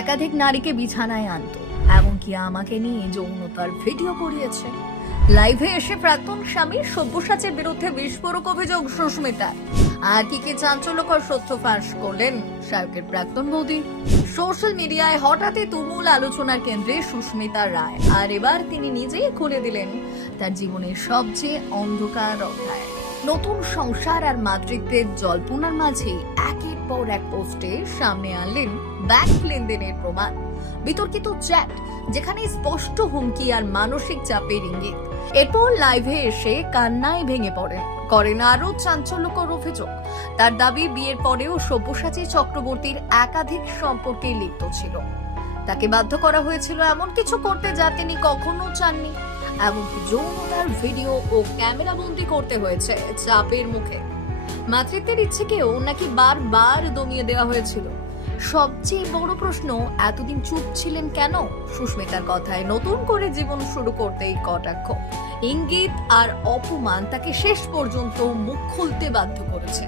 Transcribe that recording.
একাধিক নারীকে বিছানায় আনত, এমনকি আমাকে নিয়ে যৌনতার ভিডিও করিয়েছে। লাইভে এসে প্রাক্তন স্বামী সব্যসাচীর বিরুদ্ধে বিস্ফোরক অভিযোগ সুস্মিতার। আর কি চাঞ্চল্যকর সত্য ফাঁস করলেন শাহরুখের প্রাক্তন বৌদি। সোশ্যাল মিডিয়ায় হঠাৎই তুমুল আলোচনার কেন্দ্রে সুস্মিতা রায়, আর এবার তিনি নিজেই খুলে দিলেন তার জীবনের সবচেয়ে অন্ধকার অধ্যায়। নতুন সংসার আর মাতৃত্বের জল্পনার মাঝে একের পর এক পোস্টে সামনে আনলেন ব্যাংক লেনদেনের প্রমাণ, বিতর্কিত চ্যাট যেখানে স্পষ্ট হুমকি আর মানসিক চাপের ইঙ্গিত। এরপর লাইভে এসে কান্নায় ভেঙে করেন আরো চাঞ্চল্যকর অভিযোগ। তার দাবি, বিয়ের পরেও সব্যসাচী চক্রবর্তীর একাধিক সম্পর্কে লিপ্ত ছিল। তাকে বাধ্য করা হয়েছিল এমন কিছু করতে যা তিনি কখনো চাননি। এমনকি যৌনতার ভিডিও ও ক্যামেরা বন্দী করতে হয়েছে চাপের মুখে। মাতৃত্বের ইচ্ছেকেও নাকি বারবার দমিয়ে দেওয়া হয়েছিল। সবচেয়ে বড় প্রশ্ন, এতদিন চুপ ছিলেন কেন? সুস্মিতার কথায় নতুন করে জীবন শুরু করতেই কটাক্ষ, ইঙ্গিত আর অপমান তাকে শেষ পর্যন্ত মুখ খুলতে বাধ্য করেছে।